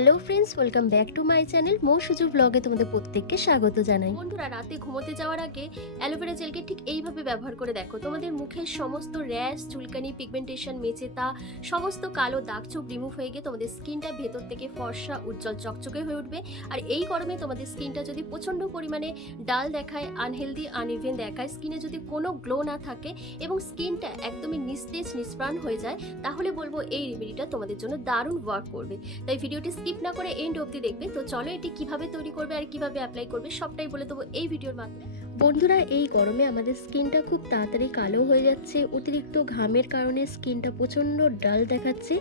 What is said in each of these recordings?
Hello friends, welcome back to my channel মো সুজু ব্লগে তোমাদের প্রত্যেককে স্বাগত জানাই। বন্ধুরা, রাতে ঘুমোতে যাওয়ার আগে অ্যালোভেরা জেলকে ঠিক এইভাবে ব্যবহার করে দেখো। তোমাদের মুখের সমস্ত র্যাশ, চুলকানি পিগমেন্টেশন মেচেতা, সমস্ত কালো দাগ চোখ রিমুভ হয়ে গিয়ে তোমাদের স্কিনটা ভেতর থেকে ফর্সা, উজ্জ্বল, চকচকে হয়ে উঠবে। আর এই গরমে তোমাদের স্কিনটা যদি প্রচণ্ড পরিমাণে ডাল দেখায় আনহেলদি আনইভেন দেখায় স্কিনে যদি কোনো গ্লো না থাকে এবং স্কিনটা একদমই নিস্তেজ, নিষ্প্রাণ হয়ে যায়, তাহলে বলব এই রেমেডিটা তোমাদের জন্য দারুণ ওয়ার্ক করবে। তাই ভিডিওটি স্কিপ না করে এন্ড অবধি দেখবে। তো চলো এটি কীভাবে তৈরি করবে আর কীভাবে অ্যাপ্লাই করবে, সবটাই বলে দেবো এই ভিডিওর মাধ্যমে। বন্ধুরা, এই গরমে আমাদের স্কিনটা খুব তাড়াতাড়ি কালো হয়ে যাচ্ছে। অতিরিক্ত ঘামের কারণে স্কিনটা প্রচণ্ড ডাল দেখাচ্ছে।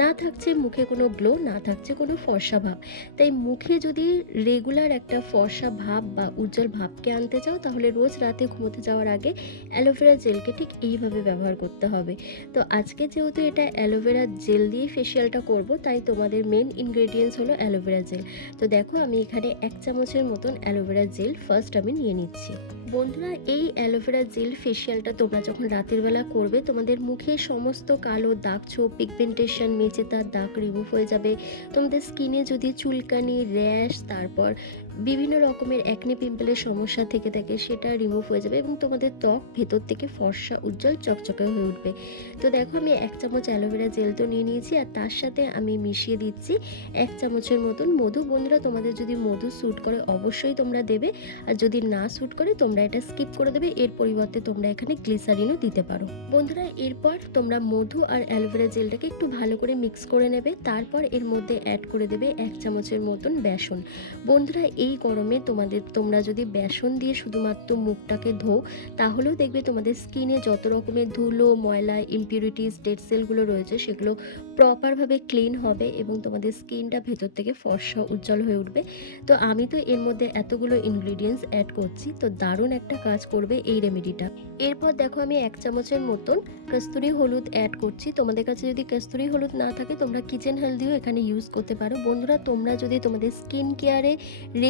না থাকছে মুখে কোনো গ্লো না থাকছে কোনো ফর্সা ভাব। তাই মুখে যদি রেগুলার একটা ফর্সা ভাব বা উজ্জ্বল ভাবকে আনতে চাও, তাহলে রোজ রাতে ঘুমোতে যাওয়ার আগে অ্যালোভেরা জেলকে ঠিক এইভাবে ব্যবহার করতে হবে। তো আজকে যেহেতু এটা অ্যালোভেরা জেল দিয়ে ফেসিয়ালটা করব, তাই তোমাদের মেন ইনগ্রেডিয়েন্টস হলো অ্যালোভেরা জেল তো দেখো, আমি এখানে এক চামচের মতন অ্যালোভেরা জেল ফার্স্ট আমি নিয়ে নিচ্ছি। বন্ধুরা, এই অ্যালোভেরা জেল ফেসিয়ালটা তোমরা যখন রাতের বেলা করবে, তোমাদের মুখে সমস্ত কালো দাগ ছোপ পিগমেন্টেশন মেচে তার দাগ রিমুভ হয়ে যাবে। তোমাদের স্কিনে যদি চুলকানি র্যাশ তারপর বিভিন্ন রকমের অ্যাকনে পিম্পলের সমস্যা থেকে থাকে, সেটা রিমুভ হয়ে যাবে এবং তোমাদের ত্বক ভেতর থেকে ফর্সা, উজ্জ্বল, চকচকে হয়ে উঠবে। তো দেখো, আমি এক চামচ অ্যালোভেরা জেল তো নিয়ে নিয়েছি আর তার সাথে আমি মিশিয়ে দিচ্ছি এক চামচের মতন মধু। বন্ধুরা, তোমাদের যদি মধু স্যুট করে, অবশ্যই তোমরা দেবে। আর যদি না স্যুট করে, তোমরা এটা স্কিপ করে দেবে। এর পরিবর্তে তোমরা এখানে গ্লিসারিনও দিতে পারো। বন্ধুরা, এরপর তোমরা মধু আর অ্যালোভেরা জেলটাকে একটু ভালো করে মিক্স করে নেবে। তারপর এর মধ্যে অ্যাড করে দেবে এক চামচের মতন বেসন। বন্ধুরা এই গরমে তোমাদের, তোমরা যদি বেসন দিয়ে শুধুমাত্র মুখটাকে ধো তাহলেও দেখবে তোমাদের স্কিনে যত রকমের ধুলো, ময়লা ইম্পিউরিটিস ডেড সেলগুলো রয়েছে, সেগুলো প্রপারভাবে ক্লিন হবে এবং তোমাদের স্কিনটা ভেতর থেকে ফর্সা উজ্জ্বল হয়ে উঠবে। তো আমি তো এর মধ্যে এতগুলো ইনগ্রিডিয়েন্টস অ্যাড করছি, তো দারুণ একটা কাজ করবে এই রেমেডিটা এরপর দেখো আমি এক চামচের মতন কস্তুরি হলুদ অ্যাড করছি। তোমাদের কাছে যদি কস্তুরি হলুদ না থাকে, তোমরা কিচেন হেলদিও এখানে ইউজ করতে পারো। বন্ধুরা, তোমরা যদি তোমাদের স্কিন কেয়ারে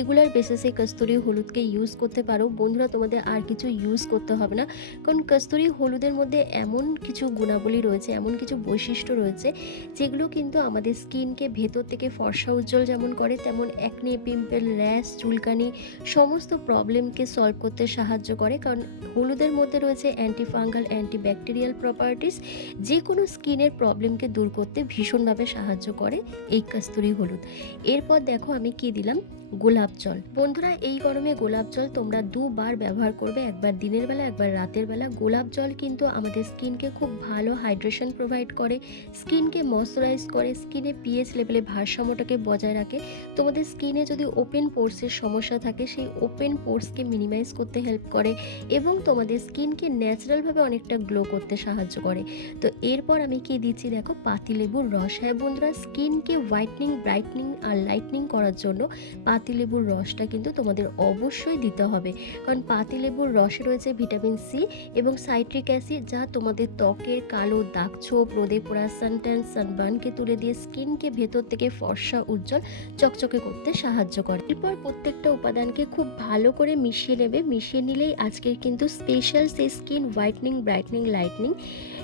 রেগুলার বেসিসে কস্তুরি হলুদকে ইউজ করতে পারো। বন্ধুরা, তোমাদের আর কিছু ইউজ করতে হবে না। কারণ কস্তুরি হলুদের মধ্যে এমন কিছু গুণাবলী রয়েছে, এমন কিছু বৈশিষ্ট্য রয়েছে, যেগুলো কিন্তু আমাদের স্কিনকে ভেতর থেকে ফর্সা উজ্জ্বল যেমন করে, তেমন একনে পিম্পল র্যাশ চুলকানি সমস্ত প্রবলেমকে সলভ করতে সাহায্য করে। কারণ হলুদের মধ্যে রয়েছে anti fungal anti bacterial properties যে কোনো স্কিনের প্রবলেমকে দূর করতে ভীষণভাবে সাহায্য করে এই কস্তুরি হলুদ। এরপর দেখো আমি কি দিলাম? গোলাপ জল। বন্ধুরা, এই গরমে গোলাপ জল তোমরা দুবার ব্যবহার করবে। একবার দিনের বেলা, একবার রাতের বেলা। গোলাপ জল কিন্তু আমাদের স্কিনকে খুব ভালো হাইড্রেশন প্রোভাইড করে, স্কিনকে ময়শ্চারাইজ করে, স্কিনে পিএইচ লেভেলে ভারসাম্যটাকে বজায় রাখে। তোমাদের স্কিনে যদি ওপেন পোর্সের সমস্যা থাকে, সেই ওপেন পোর্সকে মিনিমাইজ করতে হেল্প করে এবং তোমাদের স্কিনকে ন্যাচারালভাবে অনেকটা গ্লো করতে সাহায্য করে। তো এরপর আমি কি দিচ্ছি দেখো, পাতিলেবুর রস। হ্যাঁ বন্ধুরা, স্কিনকে হোয়াইটনিং ব্রাইটনিং আর লাইটনিং করার জন্য পাতিলেবুর রসটা কিন্তু তোমাদের অবশ্যই দিতে হবে। কারণ পাতিলেবুর রসে রয়েছে ভিটামিন সি এবং সাইট্রিক অ্যাসিড যা তোমাদের ত্বকের কালো দাগ, ছোপ, রোদে পোড়া সানট্যান সানবার্নকে তুলে দিয়ে স্কিনকে ভেতর থেকে ফর্সা, উজ্জ্বল, চকচকে করতে সাহায্য করে। এরপর প্রত্যেকটা উপাদানকে খুব ভালো করে মিশিয়ে নেবে। মিশিয়ে নিলেই আজকের কিন্তু স্পেশাল সেই skin whitening brightening lightening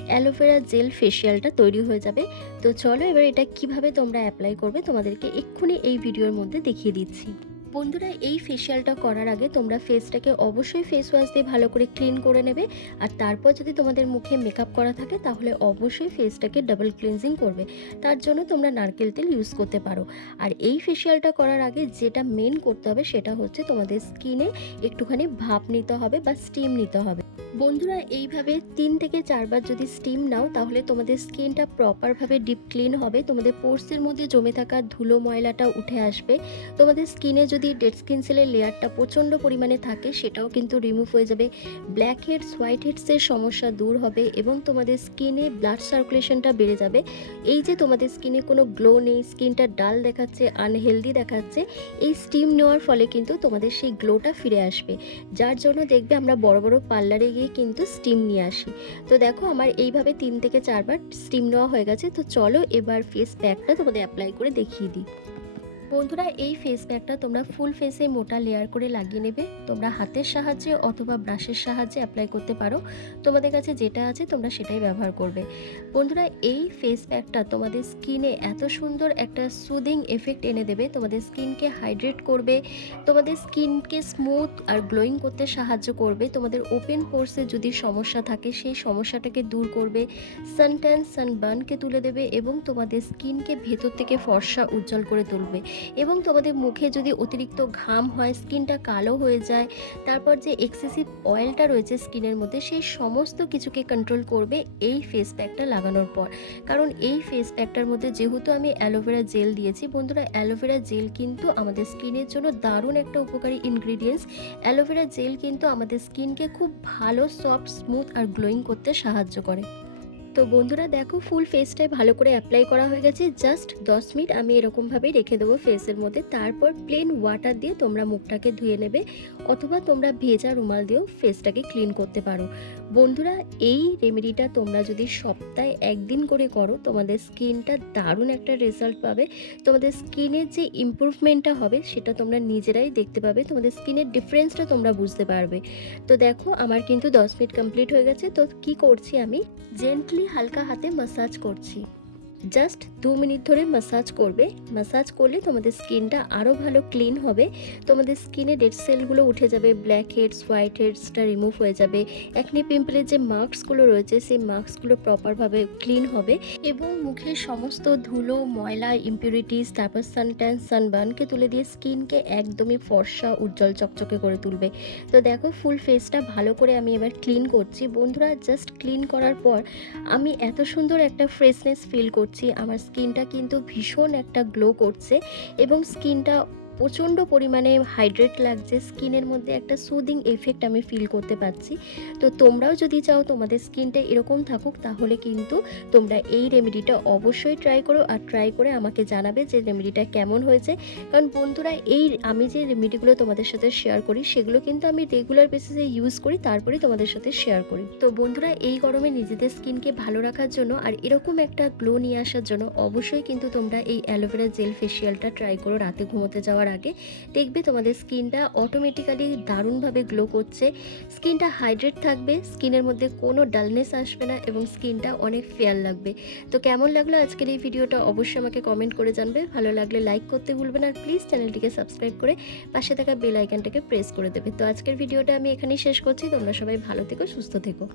aloe vera gel ফেশিয়ালটা তৈরি হয়ে যাবে। তো চলো এবার এটা কীভাবে তোমরা অ্যাপ্লাই করবে তোমাদেরকে এক্ষুনি এই ভিডিওর মধ্যে দেখিয়ে দিচ্ছি। বন্ধুরা, এই ফেশিয়ালটা করার আগে তোমরা ফেসটাকে অবশ্যই ফেস ওয়াশ দিয়ে ভালো করে ক্লিন করে নেবে। আর তারপর যদি তোমাদের মুখে মেকআপ করা থাকে, তাহলে অবশ্যই ফেসটাকে ডাবল ক্লিনজিং করবে। তার জন্য তোমরা নারকেল তেল ইউজ করতে পারো। আর এই ফেসিয়ালটা করার আগে যেটা মেন করতে হবে, সেটা হচ্ছে তোমাদের স্কিনে একটুখানি ভাপ নিতে হবে বা স্টিম নিতে হবে। বন্ধুরা, এইভাবে তিন থেকে চারবার যদি স্টিম নাও, তাহলে তোমাদের স্কিনটা প্রপারভাবে ডিপ ক্লিন হবে। তোমাদের পোর্সের মধ্যে জমে থাকা ধুলো ময়লাটা উঠে আসবে। তোমাদের স্কিনে যদি ডেড স্কিন সেলের লেয়ারটা প্রচণ্ড পরিমাণে থাকে, সেটাও কিন্তু রিমুভ হয়ে যাবে। ব্ল্যাক হেডস হোয়াইট হেডসের সমস্যা দূর হবে এবং তোমাদের স্কিনে ব্লাড সার্কুলেশনটা বেড়ে যাবে। এই যে তোমাদের স্কিনে কোনো গ্লো নেই স্কিনটা ডাল দেখাচ্ছে আনহেলদি দেখাচ্ছে, এই স্টিম নেওয়ার ফলে কিন্তু তোমাদের সেই গ্লোটা ফিরে আসবে। যার জন্য দেখবে আমরা বড় বড় পার্লারে গিয়ে কিন্তু স্টিম নিয়ে আসি। তো দেখো আমার এইভাবে তিন থেকে চারবার স্টিম নেওয়া হয়ে গেছে, তো চলো এবার ফেস প্যাকটা তোমাদের অ্যাপ্লাই করে দেখিয়ে দিই। বন্ধুরা, এই ফেস প্যাকটা তোমরা ফুল ফেসে মোটা লেয়ার করে লাগিয়ে নেবে। তোমরা হাতের সাহায্যে অথবা ব্রাশের সাহায্যে অ্যাপ্লাই করতে পারো। তোমাদের কাছে যেটা আছে তোমরা সেটাই ব্যবহার করবে। বন্ধুরা, এই ফেস প্যাকটা তোমাদের স্কিনে এত সুন্দর একটা সুদিং এফেক্ট এনে দেবে। তোমাদের স্কিনকে হাইড্রেট করবে, তোমাদের স্কিনকে স্মুথ আর গ্লোয়িং করতে সাহায্য করবে। তোমাদের ওপেন পোর্সে যদি সমস্যা থাকে, সেই সমস্যাটাকে দূর করবে। সানট্যান সানবার্নকে তুলে দেবে এবং তোমাদের স্কিনকে ভেতর থেকে ফর্সা উজ্জ্বল করে তুলবে। এবং তোমাদের মুখে যদি অতিরিক্ত ঘাম হয়, স্কিনটা কালো হয়ে যায়, তারপর যে এক্সেসিভ অয়েলটা রয়েছে স্কিনের মধ্যে সেই সমস্ত কিছুকে কন্ট্রোল করবে এই ফেস প্যাকটা লাগানোর পর। কারণ এই ফেস প্যাকটার মধ্যে যেহেতু আমি অ্যালোভেরা জেল দিয়েছি, বন্ধুরা, অ্যালোভেরা জেল কিন্তু আমাদের স্কিনের জন্য দারুণ একটা উপকারী ইনগ্রিডিয়েন্টস অ্যালোভেরা জেল কিন্তু আমাদের স্কিনকে খুব ভালো সফট স্মুথ আর গ্লোয়িং করতে সাহায্য করে। তো বন্ধুরা দেখো ফুল ফেসটায় ভালো করে অ্যাপ্লাই করা হয়ে গেছে। জাস্ট দশ মিনিট আমি এরকমভাবেই রেখে দেবো ফেসের মধ্যে। তারপর প্লেন ওয়াটার দিয়ে তোমরা মুখটাকে ধুয়ে নেবে অথবা তোমরা ভেজা রুমাল দিয়েও ফেসটাকে ক্লিন করতে পারো। বন্ধুরা, এই রেমেডিটা তোমরা যদি সপ্তাহে একদিন করে করো, তোমাদের স্কিনটা দারুণ একটা রেজাল্ট পাবে। তোমাদের স্কিনের যে ইম্প্রুভমেন্টটা হবে, সেটা তোমরা নিজেরাই দেখতে পাবে। তোমাদের স্কিনের ডিফারেন্সটা তোমরা বুঝতে পারবে। তো দেখো, আমার কিন্তু দশ মিনিট কমপ্লিট হয়ে গেছে। তো কি করছি আমি? জেন্টলি হালকা হাতে মাসাজ করছি। জাস্ট দু মিনিট ধরে মাসাজ করবে। মাসাজ করলে তোমাদের স্কিনটা আরও ভালো ক্লিন হবে। তোমাদের স্কিনে ডেড সেলগুলো উঠে যাবে ব্ল্যাক হেডস হোয়াইট হেডসটা রিমুভ হয়ে যাবে। একনি পিম্পলের যে মার্কসগুলো রয়েছে, সেই মার্কসগুলো প্রপারভাবে ক্লিন হবে। এবং মুখের সমস্ত ধুলো, ময়লা ইম্পিউরিটিস তারপর সানট্যান সানবার্নকে তুলে দিয়ে স্কিনকে একদমই ফর্সা, উজ্জ্বল, চকচকে করে তুলবে। তো দেখো ফুল ফেসটা ভালো করে আমি এবার ক্লিন করছি। বন্ধুরা জাস্ট ক্লিন করার পর আমি এত সুন্দর একটা ফ্রেশনেস ফিল করছি আমার স্কিনটা কিন্তু ভীষণ একটা গ্লো করছে এবং স্কিনটা প্রচণ্ড পরিমাণে হাইড্রেট লাগছে, স্কিনের মধ্যে একটা সুদিং এফেক্ট আমি ফিল করতে পারছি। তো তোমরাও যদি চাও তোমাদের স্কিনটা এরকম থাকুক, তাহলে কিন্তু তোমরা এই রেমেডিটা অবশ্যই ট্রাই করো আর ট্রাই করে আমাকে জানাবে যে রেমেডিটা কেমন হয়েছে। কারণ বন্ধুরা, এই আমি যে রেমেডিগুলো তোমাদের সাথে শেয়ার করি, সেগুলো কিন্তু আমি রেগুলার বেসিসে ইউজ করি, তারপরে তোমাদের সাথে শেয়ার করি। তো বন্ধুরা, এই গরমে নিজেদের স্কিনকে ভালো রাখার জন্য আর এরকম একটা গ্লো নিয়ে আসার জন্য অবশ্যই কিন্তু তোমরা এই অ্যালোভেরা জেল ফেসিয়ালটা ট্রাই করো, রাতে ঘুমোতে যাওয়ার আগে দেখবে তোমাদের স্কিনটা অটোমেটিক্যালি দারুণভাবে গ্লো করছে। স্কিনটা হাইড্রেট থাকবে, স্কিনের মধ্যে কোনো ডালনেস আসবে না এবং স্কিনটা অনেক ফেয়ার লাগবে। তো কেমন লাগল আজকের এই ভিডিওটা অবশ্যই আমাকে কমেন্ট করে জানবে। ভালো লাগলে লাইক করতে ভুলবেন আর প্লিজ চ্যানেলটিকে সাবস্ক্রাইব করে পাশে থাকা বেল আইকনটাকে প্রেস করে দেবে। তো আজকের ভিডিওটা আমি এখানেই শেষ করছি। তোমরা সবাই ভালো থেকো, সুস্থ থেকো।